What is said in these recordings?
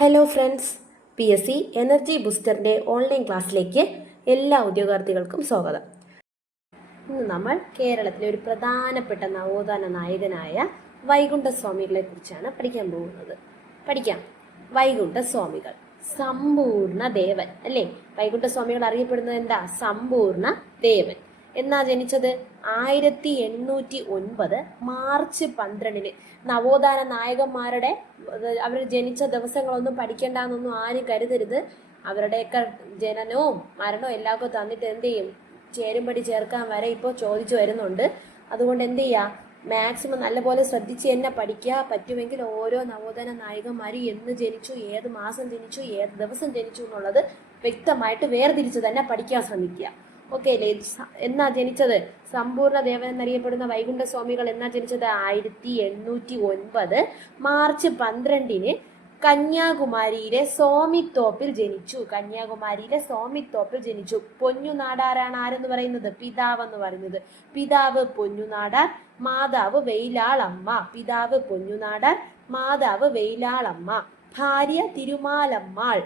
Hello friends P S C energy ബൂസ്റ്ററിന്റെ online ക്ലാസ്സിലേക്ക് എല്ലാ ഉദ്യോഗാർത്ഥികൾക്കും സ്വാഗതം. ഇന്ന് നമ്മൾ കേരളത്തിലെ ഒരു പ്രധാനപ്പെട്ട നവോത്ഥാന നായകനായ വൈകുണ്ഠസ്വാമികളെ കുറിച്ചാണ് പഠിക്കാൻ പോകുന്നത്. പഠിക്കാം. വൈകുണ്ഠസ്വാമികൾ. സമ്പൂർണ ദേവൻ അല്ലേ? വൈകുണ്ഠസ്വാമികൾ അറിയപ്പെടുന്നത് എന്താ? സമ്പൂർണ ദേവൻ. എന്നാ ജനിച്ചത്? ആയിരത്തി എണ്ണൂറ്റി ഒൻപത് മാർച്ച് പന്ത്രണ്ടിന്. നവോത്ഥാന നായകന്മാരുടെ അവർ ജനിച്ച ദിവസങ്ങളൊന്നും പഠിക്കേണ്ടെന്നൊന്നും ആരും കരുതരുത്. അവരുടെയൊക്കെ ജനനവും മരണവും എല്ലാവർക്കും തന്നിട്ട് എന്ത് ചെയ്യും? ചേരുംപടി ചേർക്കാൻ വരെ ഇപ്പോൾ ചോദിച്ചു വരുന്നുണ്ട്. അതുകൊണ്ട് എന്ത് ചെയ്യുക മാക്സിമം നല്ലപോലെ ശ്രദ്ധിച്ച് തന്നെ പഠിക്കുക പറ്റുമെങ്കിൽ ഓരോ നവോത്ഥാന നായകന്മാരും എന്ന് ജനിച്ചു ഏത് മാസം ജനിച്ചു ഏത് ദിവസം ജനിച്ചു എന്നുള്ളത് വ്യക്തമായിട്ട് വേർതിരിച്ച് തന്നെ പഠിക്കാൻ ശ്രമിക്കുക. ഓക്കെ എന്നാ ജനിച്ചത്? സമ്പൂർണ ദേവൻ എന്നറിയപ്പെടുന്ന വൈകുണ്ഠ സ്വാമികൾ എന്നാ ജനിച്ചത്? ആയിരത്തി എണ്ണൂറ്റി ഒൻപത് മാർച്ച് പന്ത്രണ്ടിന് കന്യാകുമാരിയിലെ സോമിത്തോപ്പിൽ ജനിച്ചു. കന്യാകുമാരിയിലെ സോമിത്തോപ്പിൽ ജനിച്ചു. പൊന്നുനാടാരാണ് ആരെന്ന് പറയുന്നത്? പിതാവ് എന്ന് പറയുന്നത്. പിതാവ് പൊന്നുനാടാർ മാതാവ് വെയിലാളമ്മ. പിതാവ് പൊന്നുനാടാർ മാതാവ് വെയിലാളമ്മ. ഭാര്യ തിരുമാലമ്മാൾ.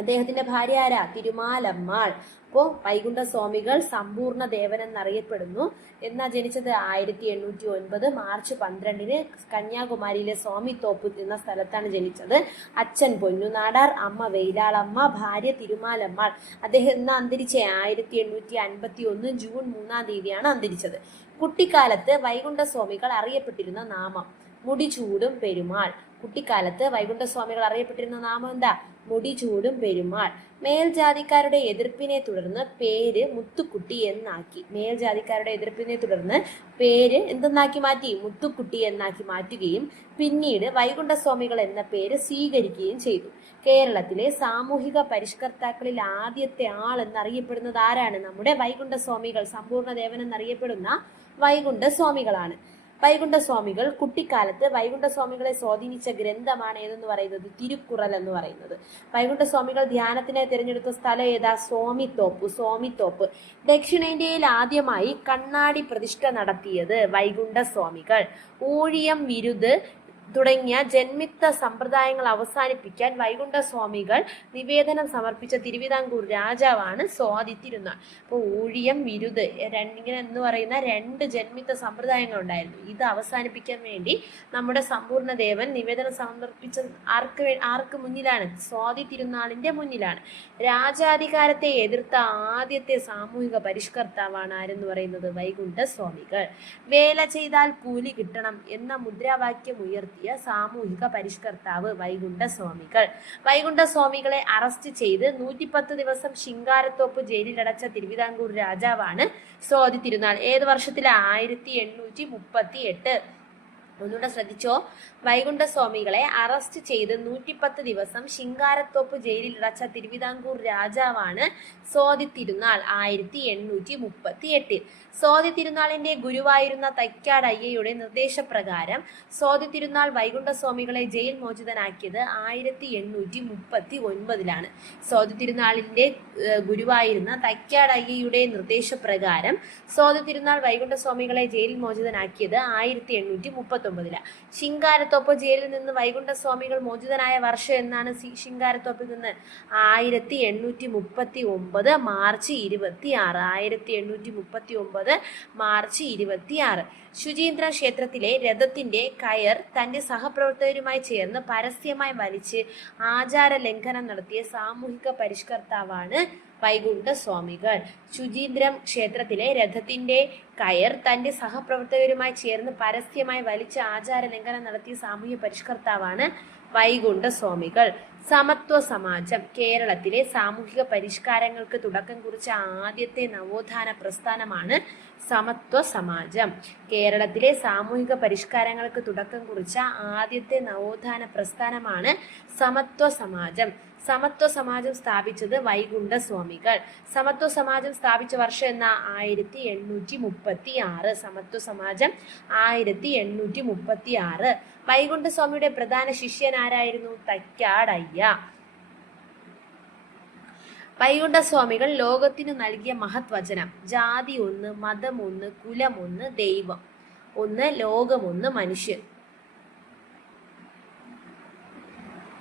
അദ്ദേഹത്തിന്റെ ഭാര്യ ആരാ? തിരുമാലമ്മാൾ. അപ്പോ വൈകുണ്ഠ സ്വാമികൾ സമ്പൂർണ ദേവൻ എന്നറിയപ്പെടുന്നു എന്നാ ജനിച്ചത്? ആയിരത്തി എണ്ണൂറ്റി ഒൻപത് മാർച്ച് പന്ത്രണ്ടിന് കന്യാകുമാരിയിലെ സ്വാമി സ്വാമിത്തോപ്പ് എന്ന സ്ഥലത്താണ് ജനിച്ചത്. അച്ഛൻ പൊന്നുനാടാർ അമ്മ വെയിലാളമ്മ ഭാര്യ തിരുമാലമ്മാൾ. അദ്ദേഹം എന്നാ അന്തരിച്ച? ആയിരത്തി എണ്ണൂറ്റി അൻപത്തി ഒന്ന് ജൂൺ മൂന്നാം തീയതിയാണ് അന്തരിച്ചത്. കുട്ടിക്കാലത്ത് വൈകുണ്ഠ സ്വാമികൾ അറിയപ്പെട്ടിരുന്ന നാമം. മുടിചൂടും പെരുമാൾ. കുട്ടിക്കാലത്ത് വൈകുണ്ഠസ്വാമികൾ അറിയപ്പെട്ടിരുന്ന നാമം എന്താ? മുടിചൂടും പെരുമാൾ. മേൽജാതിക്കാരുടെ എതിർപ്പിനെ തുടർന്ന് പേര് മുത്തുക്കുട്ടി എന്നാക്കി. മേൽജാതിക്കാരുടെ എതിർപ്പിനെ തുടർന്ന് പേര് എന്തെന്നാക്കി മാറ്റി? മുത്തുക്കുട്ടി എന്നാക്കി മാറ്റുകയും പിന്നീട് വൈകുണ്ഠസ്വാമികൾ എന്ന പേര് സ്വീകരിക്കുകയും ചെയ്തു. കേരളത്തിലെ സാമൂഹിക പരിഷ്കർത്താക്കളിൽ ആദ്യത്തെ ആൾ എന്നറിയപ്പെടുന്നത് ആരാണ്? നമ്മുടെ വൈകുണ്ഠസ്വാമികൾ. സമ്പൂർണ ദേവൻ എന്നറിയപ്പെടുന്ന വൈകുണ്ഠസ്വാമികളാണ്. വൈകുണ്ഠസ്വാമികൾ കുട്ടിക്കാലത്ത് വൈകുണ്ഠസ്വാമികളെ സ്വാധീനിച്ച ഗ്രന്ഥമാണ് ഏതെന്ന് പറയുന്നത്? തിരുക്കുറൽ എന്ന് പറയുന്നത്. വൈകുണ്ഠസ്വാമികൾ ധ്യാനത്തിനായി തിരഞ്ഞെടുത്ത സ്ഥലം ഏതാ? സ്വാമിത്തോപ്പ് സ്വാമിത്തോപ്പ്. ദക്ഷിണേന്ത്യയിൽ ആദ്യമായി കണ്ണാടി പ്രതിഷ്ഠ നടത്തിയത് വൈകുണ്ഠസ്വാമികൾ. ഊഴിയം വിരുത് തുടങ്ങിയ ജന്മിത്ത സമ്പ്രദായങ്ങൾ അവസാനിപ്പിക്കാൻ വൈകുണ്ഠ സ്വാമികൾ നിവേദനം സമർപ്പിച്ച തിരുവിതാംകൂർ രാജാവാണ് സ്വാതി തിരുനാൾ അപ്പോൾ ഊഴിയം വിരുത് രണ്ടിങ്ങനെ എന്ന് പറയുന്ന രണ്ട് ജന്മിത്ത സമ്പ്രദായങ്ങൾ ഉണ്ടായിരുന്നു ഇത് അവസാനിപ്പിക്കാൻ വേണ്ടി നമ്മുടെ സമ്പൂർണ ദേവൻ നിവേദനം സമർപ്പിച്ച ആർക്ക് ആർക്ക് മുന്നിലാണ്? സ്വാതി തിരുനാളിന്റെ മുന്നിലാണ്. രാജാധികാരത്തെ എതിർത്ത ആദ്യത്തെ സാമൂഹിക പരിഷ്കർത്താവാണ് ആരെന്ന് പറയുന്നത് വൈകുണ്ഠ സ്വാമികൾ വേല ചെയ്താൽ കൂലി കിട്ടണം എന്ന മുദ്രാവാക്യം ഉയർത്തിയ സാമൂഹിക പരിഷ്കർത്താവ് വൈകുണ്ഠ സ്വാമികൾ വൈകുണ്ഠ സ്വാമികളെ അറസ്റ്റ് ചെയ്ത് നൂറ്റിപ്പത്ത് ദിവസം ശിങ്കാരത്തോപ്പ് ജയിലിലടച്ച തിരുവിതാംകൂർ രാജാവാണ് സ്വാതി തിരുനാൾ. ഏത് വർഷത്തിലെ? ആയിരത്തി എണ്ണൂറ്റി മുപ്പത്തി എട്ട് ഒന്നുകൂടെ ശ്രദ്ധിച്ചോ? വൈകുണ്ഠ സ്വാമികളെ അറസ്റ്റ് ചെയ്ത് നൂറ്റിപ്പത്ത് ദിവസം ശിങ്കാരത്തോപ്പ് ജയിലിൽ അടച്ച തിരുവിതാംകൂർ രാജാവാണ് സ്വാതി തിരുനാൾ ആയിരത്തി എണ്ണൂറ്റി മുപ്പത്തി എട്ടിൽ സ്വാതി തിരുനാളിന്റെ ഗുരുവായിരുന്ന തൈക്കാട് അയ്യയുടെ നിർദ്ദേശപ്രകാരം സ്വാതി തിരുനാൾ വൈകുണ്ഠസ്വാമികളെ ജയിൽ മോചിതനാക്കിയത് ആയിരത്തി എണ്ണൂറ്റി മുപ്പത്തി ഒൻപതിലാണ് സ്വാതി തിരുനാളിന്റെ ഗുരുവായിരുന്ന തൈക്കാട് അയ്യയുടെ നിർദ്ദേശപ്രകാരം സ്വാതി തിരുനാൾ വൈകുണ്ഠസ്വാമികളെ ജയിൽ മോചിതനാക്കിയത് ആയിരത്തി എണ്ണൂറ്റി മുപ്പത്തി ഒമ്പതിലാണ് ശിങ്കാരത്തോപ്പ് ജയിലിൽ നിന്ന് വൈകുണ്ഠ സ്വാമികൾ മോചിതനായ വർഷം എന്നാണ് സി- ശിങ്കാരത്തോപ്പിൽ നിന്ന് ആയിരത്തി എണ്ണൂറ്റി മുപ്പത്തി ഒമ്പത് മാർച്ച് ഇരുപത്തി ആറ് ആയിരത്തി എണ്ണൂറ്റി മുപ്പത്തി ഒമ്പത് മാർച്ച് ഇരുപത്തി ആറ് ശുചീന്ദ്ര ക്ഷേത്രത്തിലെ രഥത്തിന്റെ കയർ തന്റെ സഹപ്രവർത്തകരുമായി ചേർന്ന് പരസ്യമായി വലിച്ച് ആചാര ലംഘനം നടത്തിയ സാമൂഹിക പരിഷ്കർത്താവാണ് വൈകുണ്ഠ സ്വാമികൾ. ശുചീന്ദ്രം ക്ഷേത്രത്തിലെ രഥത്തിന്റെ കയർ തന്റെ സഹപ്രവർത്തകരുമായി ചേർന്ന് പരസ്യമായി വലിച്ച് ആചാര ലംഘനം നടത്തിയ സാമൂഹ്യ പരിഷ്കർത്താവാണ് വൈകുണ്ഠ സ്വാമികൾ സമത്വ സമാജം കേരളത്തിലെ സാമൂഹിക പരിഷ്കാരങ്ങൾക്ക് തുടക്കം കുറിച്ച ആദ്യത്തെ നവോത്ഥാന പ്രസ്ഥാനമാണ് സമത്വ സമാജം. കേരളത്തിലെ സാമൂഹിക പരിഷ്കാരങ്ങൾക്ക് തുടക്കം കുറിച്ച ആദ്യത്തെ നവോത്ഥാന പ്രസ്ഥാനമാണ് സമത്വ സമാജം. സമത്വ സമാജം സ്ഥാപിച്ചത് വൈകുണ്ഠ സ്വാമികൾ. സമത്വ സമാജം സ്ഥാപിച്ച വർഷം എന്ന? ആയിരത്തി എണ്ണൂറ്റി മുപ്പത്തി ആറ് സമത്വ സമാജം ആയിരത്തി എണ്ണൂറ്റി മുപ്പത്തി ആറ് വൈകുണ്ഠ സ്വാമിയുടെ പ്രധാന ശിഷ്യൻ ആരായിരുന്നു? തൈക്കാടയ്യ. വൈകുണ്ഠസ്വാമികൾ ലോകത്തിനു നൽകിയ മഹത് വചനം ജാതി ഒന്ന് മതം ഒന്ന് കുലം ഒന്ന് ദൈവം ഒന്ന് ലോകം ഒന്ന് മനുഷ്യൻ.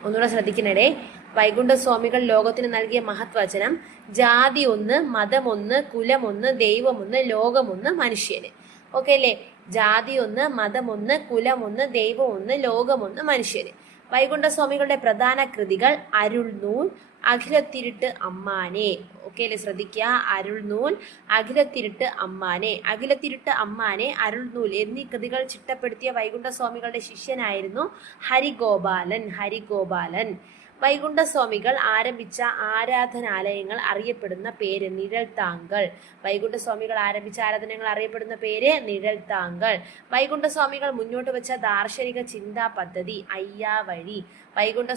ഒന്നുകൂടെ ശ്രദ്ധിക്കണേ വൈകുണ്ഠ സ്വാമികൾ ലോകത്തിന് നൽകിയ മഹത്വചനം ജാതി ഒന്ന് മതം ഒന്ന് കുലം ഒന്ന് ദൈവം ഒന്ന് ലോകം ഒന്ന് മനുഷ്യന്. ഓക്കെ അല്ലേ? ജാതി ഒന്ന് മതം ഒന്ന് കുലം ഒന്ന് ദൈവം ഒന്ന് ലോകം മനുഷ്യന്. വൈകുണ്ഠസ്വാമികളുടെ പ്രധാന കൃതികൾ അരുൾനൂൽ അഖിലത്തിരുട്ട് അമ്മാനെ. ഓക്കെ അല്ലേ? ശ്രദ്ധിക്കുക. അരുൾനൂൽ അഖിലത്തിരുട്ട് അമ്മാനെ. അഖിലത്തിരുട്ട് അമ്മാനെ അരുൾനൂൽ എന്നീ കൃതികൾ ചിട്ടപ്പെടുത്തിയ വൈകുണ്ഠസ്വാമികളുടെ ശിഷ്യനായിരുന്നു ഹരിഗോപാലൻ. ഹരിഗോപാലൻ. വൈകുണ്ഠ സ്വാമികൾ ആരംഭിച്ച ആരാധനാലയങ്ങൾ അറിയപ്പെടുന്ന പേര് നിഴൽ താങ്കൾ. വൈകുണ്ഠസ്വാമികൾ ആരംഭിച്ച ആരാധനകൾ അറിയപ്പെടുന്ന പേര് നിഴൽ താങ്കൾ. വൈകുണ്ഠസ്വാമികൾ മുന്നോട്ട് വെച്ച ദാർശനിക ചിന്താ പദ്ധതി അയ്യാ വഴി വൈകുണ്ഠ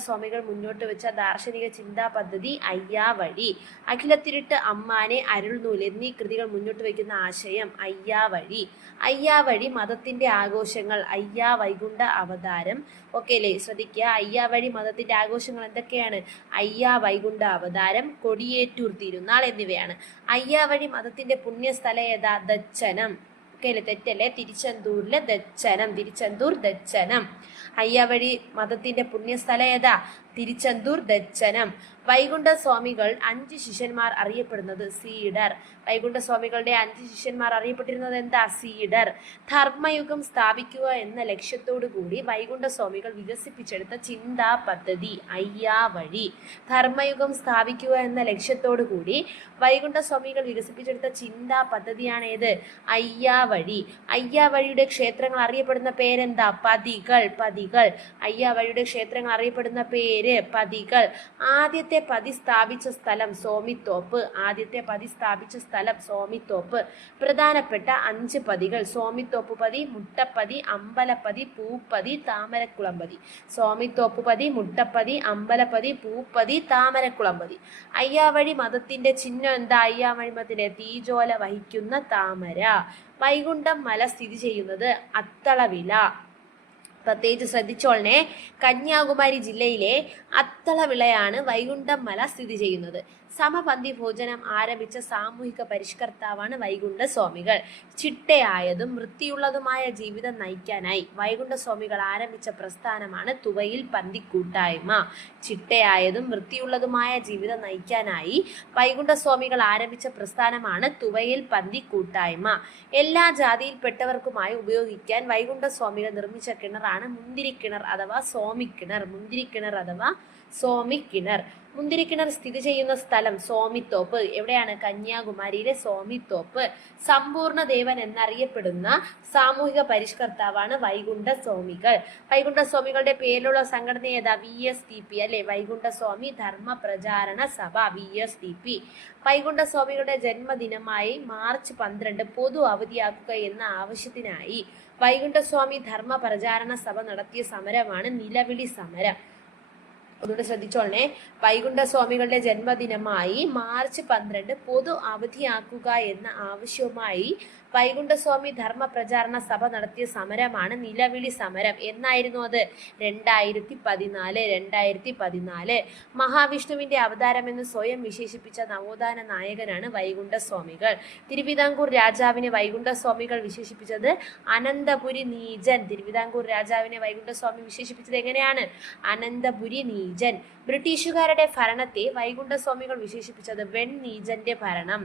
മുന്നോട്ട് വെച്ച ദാർശനിക ചിന്താ പദ്ധതി അയ്യാ വഴി അഖിലത്തിരുട്ട് അമ്മാനെ അരുൾനൂൽ എന്നീ കൃതികൾ മുന്നോട്ട് വയ്ക്കുന്ന ആശയം അയ്യാ വഴി അയ്യാ വഴി മതത്തിന്റെ ആഘോഷങ്ങൾ അയ്യാ വൈകുണ്ഠ അവതാരം. ഓക്കെ അല്ലേ ശ്രദ്ധിക്കുക. അയ്യാ വഴി മതത്തിന്റെ ആഘോഷങ്ങൾ എന്തൊക്കെയാണ്? അയ്യ വൈകുണ്ഠ അവതാരം കൊടിയേറ്റൂർ തിരുനാൾ എന്നിവയാണ്. അയ്യാ വഴി മതത്തിന്റെ പുണ്യസ്ഥല ഏതാ? ദച്ചനം. തെറ്റല്ലേ? തിരുച്ചെന്തൂരിലെ ദച്ചനം. തിരുച്ചെന്തൂർ ദച്ചനം. അയ്യാവഴി മതത്തിന്റെ പുണ്യസ്ഥല ഏതാ? തിരുച്ചെന്തൂർ ദച്ചനം വൈകുണ്ഠ സ്വാമികൾ അഞ്ച് ശിഷ്യന്മാർ അറിയപ്പെടുന്നത് സീഡർ. വൈകുണ്ഠ സ്വാമികളുടെ അഞ്ച് ശിഷ്യന്മാർ അറിയപ്പെട്ടിരുന്നത് എന്താ? സീഡർ. ധർമ്മയുഗം സ്ഥാപിക്കുക എന്ന ലക്ഷ്യത്തോടു കൂടി വൈകുണ്ഠ സ്വാമികൾ വികസിപ്പിച്ചെടുത്ത ചിന്താ പദ്ധതി അയ്യാ വഴി. ധർമ്മയുഗം സ്ഥാപിക്കുക എന്ന ലക്ഷ്യത്തോടു കൂടി വൈകുണ്ഠ സ്വാമികൾ വികസിപ്പിച്ചെടുത്ത ചിന്താ പദ്ധതിയാണ് ഏത് അയ്യാ വഴി. അയ്യാ വഴിയുടെ ക്ഷേത്രങ്ങൾ അറിയപ്പെടുന്ന പേരെന്താ? പതികൾ. പതികൾ. അയ്യാ വഴിയുടെ ക്ഷേത്രങ്ങൾ അറിയപ്പെടുന്ന പേര് പതികൾ. ആദ്യത്തെ പതി സ്ഥാപിച്ച സ്ഥലം സോമിത്തോപ്പ്. ആദ്യത്തെ പതി സ്ഥാപിച്ച സ്ഥലം സോമിത്തോപ്പ്. പ്രധാനപ്പെട്ട അഞ്ച് പതികൾ. സോമിത്തോപ്പ് പതി മുട്ടപ്പതി അമ്പലപ്പതി പൂപ്പതി താമരക്കുളമ്പതി. സോമിത്തോപ്പ് പതി മുട്ടപ്പതി അമ്പലപ്പതി പൂപ്പതി താമരക്കുളമ്പതി. അയ്യാവഴി മതത്തിന്റെ ചിഹ്നം എന്താ? അയ്യാവഴി മതത്തിന്റെ തീജോല വഹിക്കുന്ന താമര. വൈകുണ്ഠം മല സ്ഥിതി ചെയ്യുന്നത് അത്തളവില. പ്രത്യേകിച്ച് ശ്രദ്ധിച്ചോളനെ കന്യാകുമാരി ജില്ലയിലെ അത്തളവിളയാണ് വൈകുണ്ഠം മല സ്ഥിതി ചെയ്യുന്നത്. സമപന്തി ഭോജനം ആരംഭിച്ച സാമൂഹിക പരിഷ്കർത്താവാണ് വൈകുണ്ഠ സ്വാമികൾ ചിട്ടയായതും വൃത്തിയുള്ളതുമായ ജീവിതം നയിക്കാനായി വൈകുണ്ഠ സ്വാമികൾ ആരംഭിച്ച പ്രസ്ഥാനമാണ് തുവയിൽ പന്തി കൂട്ടായ്മ ചിട്ടയായതും വൃത്തിയുള്ളതുമായ ജീവിതം നയിക്കാനായി വൈകുണ്ഠ സ്വാമികൾ ആരംഭിച്ച പ്രസ്ഥാനമാണ് തുവയിൽ പന്തി കൂട്ടായ്മ എല്ലാ ജാതിയിൽപ്പെട്ടവർക്കുമായി ഉപയോഗിക്കാൻ വൈകുണ്ഠ സ്വാമികൾ നിർമ്മിച്ച കിണറാണ് മുന്തിരിക്കിണർ അഥവാ സോമിക്കിണർ മുന്തിരിക്കിണർ അഥവാ സോമിക്കിണർ മുന്തിരിക്കിണർ സ്ഥിതി ചെയ്യുന്ന സ്ഥലം സോമിത്തോപ്പ് എവിടെയാണ്? കന്യാകുമാരിയിലെ സോമിത്തോപ്പ് സമ്പൂർണ ദേവൻ എന്നറിയപ്പെടുന്ന സാമൂഹിക പരിഷ്കർത്താവാണ് വൈകുണ്ഠ സ്വാമികൾ വൈകുണ്ഠ സ്വാമികളുടെ പേരിലുള്ള സംഘടന ഏതാ? വി എസ് ടി പി അല്ലെ? Vaikuntha Swami Dharma Pracharana Sabha V S T P. Vaikunda സ്വാമികളുടെ ജന്മദിനമായി മാർച്ച് പന്ത്രണ്ട് പൊതു അവധിയാക്കുക എന്ന ആവശ്യത്തിനായി വൈകുണ്ഠസ്വാമി ധർമ്മ പ്രചാരണ സഭ നടത്തിയ സമരമാണ് നിലവിളി സമരം. ഒന്നുകൂടെ ശ്രദ്ധിച്ചോളണേ. വൈകുണ്ഠ സ്വാമികളുടെ ജന്മദിനമായി മാർച്ച് പന്ത്രണ്ട് പൊതു അവധിയാക്കുക എന്ന ആവശ്യവുമായി വൈകുണ്ഠസ്വാമി ധർമ്മ പ്രചാരണ സഭ നടത്തിയ സമരമാണ് നിലവിളി സമരം. എന്നായിരുന്നു അത്? രണ്ടായിരത്തി പതിനാല് രണ്ടായിരത്തി പതിനാല് മഹാവിഷ്ണുവിന്റെ അവതാരമെന്ന് സ്വയം വിശേഷിപ്പിച്ച നവോത്ഥാന നായകനാണ് വൈകുണ്ഠസ്വാമികൾ. തിരുവിതാംകൂർ രാജാവിനെ വൈകുണ്ഠസ്വാമികൾ വിശേഷിപ്പിച്ചത് അനന്തപുരി നീജൻ. തിരുവിതാംകൂർ രാജാവിനെ വൈകുണ്ഠസ്വാമി വിശേഷിപ്പിച്ചത് എങ്ങനെയാണ്? അനന്തപുരി നീജൻ. ബ്രിട്ടീഷുകാരുടെ ഭരണത്തെ വൈകുണ്ഠസ്വാമികൾ വിശേഷിപ്പിച്ചത് വെൺ ഭരണം.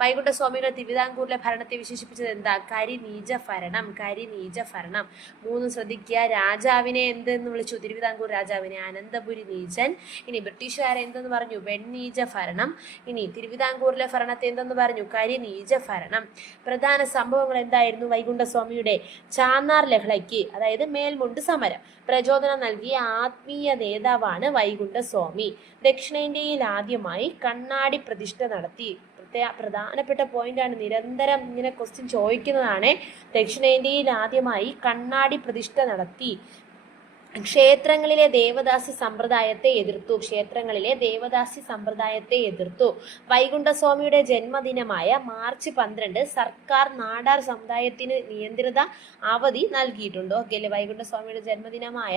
വൈകുണ്ഠസ്വാമികൾ തിരുവിതാംകൂറിലെ ഭരണത്തെ വിശേഷിപ്പിച്ചത് എന്താ? കരിനീജ ഭരണം കരിനീജ ഭരണം. മൂന്ന് ശ്രദ്ധിക്കുക. രാജാവിനെ എന്തെന്ന് വിളിച്ചു? തിരുവിതാംകൂർ രാജാവിനെ അനന്തപുരി നീജൻ. ഇനി ബ്രിട്ടീഷുകാരെ എന്തെന്ന് പറഞ്ഞു? വെണ്ണീജ ഭരണം. ഇനി തിരുവിതാംകൂറിലെ ഭരണത്തെ എന്തെന്ന് പറഞ്ഞു? കരിനീജ ഭരണം. പ്രധാന സംഭവങ്ങൾ എന്തായിരുന്നു വൈകുണ്ഠസ്വാമിയുടെ? ചാന്നാർ ലഹളയ്ക്ക് അതായത് മേൽമുണ്ട് സമരം. പ്രചോദനം നൽകിയ ആത്മീയ നേതാവാണ് വൈകുണ്ഠ സ്വാമി ദക്ഷിണേന്ത്യയിൽ ആദ്യമായി കണ്ണാടി പ്രതിഷ്ഠ നടത്തി. പ്രധാനപ്പെട്ട ആണ്. നിരന്തരം ഇങ്ങനെ ക്വസ്റ്റ്യൻ ചോദിക്കുന്നതാണ്. ദക്ഷിണേന്ത്യയിൽ ആദ്യമായി കണ്ണാടി പ്രതിഷ്ഠ നടത്തി. ക്ഷേത്രങ്ങളിലെ ദേവദാസി സമ്പ്രദായത്തെ എതിർത്തു ക്ഷേത്രങ്ങളിലെ ദേവദാസി സമ്പ്രദായത്തെ എതിർത്തു. വൈകുണ്ഠസ്വാമിയുടെ ജന്മദിനമായ മാർച്ച് പന്ത്രണ്ട് സർക്കാർ നാടാർ സമുദായത്തിന് നിയന്ത്രിത അവധി നൽകിയിട്ടുണ്ട്. ഓക്കെ അല്ലേ? വൈകുണ്ഠസ്വാമിയുടെ ജന്മദിനമായ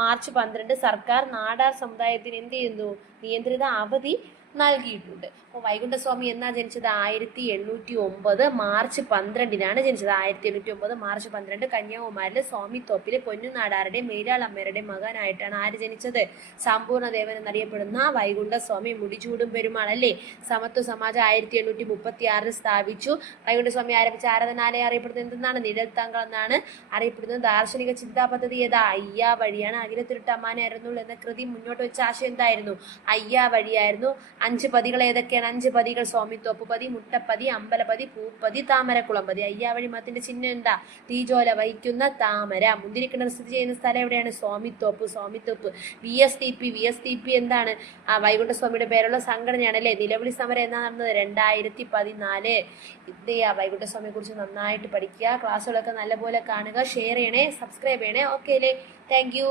മാർച്ച് പന്ത്രണ്ട് സർക്കാർ നാടാർ സമുദായത്തിന് എന്ത് ചെയ്യുന്നു? നിയന്ത്രിത അവധി നൽകിയിട്ടുണ്ട്. അപ്പോൾ വൈകുണ്ഠസ്വാമി എന്നാ ജനിച്ചത്? ആയിരത്തി എണ്ണൂറ്റി ഒമ്പത് മാർച്ച് പന്ത്രണ്ടിനാണ് ജനിച്ചത്. ആയിരത്തി എണ്ണൂറ്റി ഒമ്പത് മാർച്ച് പന്ത്രണ്ട് കന്യാകുമാരിലെ സ്വാമി തോപ്പിലെ പൊന്നുനാടാരുടെ മേരാളമ്മയുടെ മകനായിട്ടാണ് ആര് ജനിച്ചത്? സമ്പൂർണ ദേവൻ എന്നറിയപ്പെടുന്ന വൈകുണ്ഠസ്വാമി മുടിചൂടും പെരുമാൾ അല്ലേ സമത്വ സമാജം ആയിരത്തി എണ്ണൂറ്റി മുപ്പത്തി ആറിൽ സ്ഥാപിച്ചു. വൈകുണ്ഠസ്വാമി ആരംഭിച്ച ആരാധനാലയം അറിയപ്പെടുന്നത് എന്തെന്നാണ്? നിഴൽത്താങ്കൾ എന്നാണ് അറിയപ്പെടുന്നത്. ദാർശനിക ചിന്താ പദ്ധതി ഏതാ? അയ്യാ വഴിയാണ്. അഖിലത്തിരുട്ടമ്മാനായിരുന്നു എന്ന കൃതി മുന്നോട്ട് വെച്ച ആശയം എന്തായിരുന്നു? അയ്യാ വഴിയായിരുന്നു. അഞ്ച് പതികൾ ഏതൊക്കെയാണ്? അഞ്ച് പതികൾ സ്വാമിത്തോപ്പുപതി മുട്ടപ്പതി അമ്പലപതി പൂപ്പതി താമരക്കുളംപതി അയ്യാവഴി മതത്തിന്റെ ചിഹ്നം എന്താ? തീജോല വഹിക്കുന്ന താമര. മുന്തിരിക്കിണർ സ്ഥിതി ചെയ്യുന്ന സ്ഥലം എവിടെയാണ്? Swamithoppe Swamithoppe. V S T P V S T P എന്താണ്? ആ വൈകുണ്ഠസ്വാമിയുടെ പേരുള്ള സംഘടനയാണ് അല്ലേ? നിലവിളി സമരം എന്നാ നടന്നത്? രണ്ടായിരത്തി പതിനാല് ഇതെയാ ആ വൈകുണ്ഠസ്വാമിയെ കുറിച്ച് നന്നായിട്ട് പഠിക്കുക. ക്ലാസ്സുകളൊക്കെ നല്ലപോലെ കാണുക. ഷെയർ ചെയ്യണേ സബ്സ്ക്രൈബ് ചെയ്യണേ. ഓക്കെ അല്ലേ? Thank you.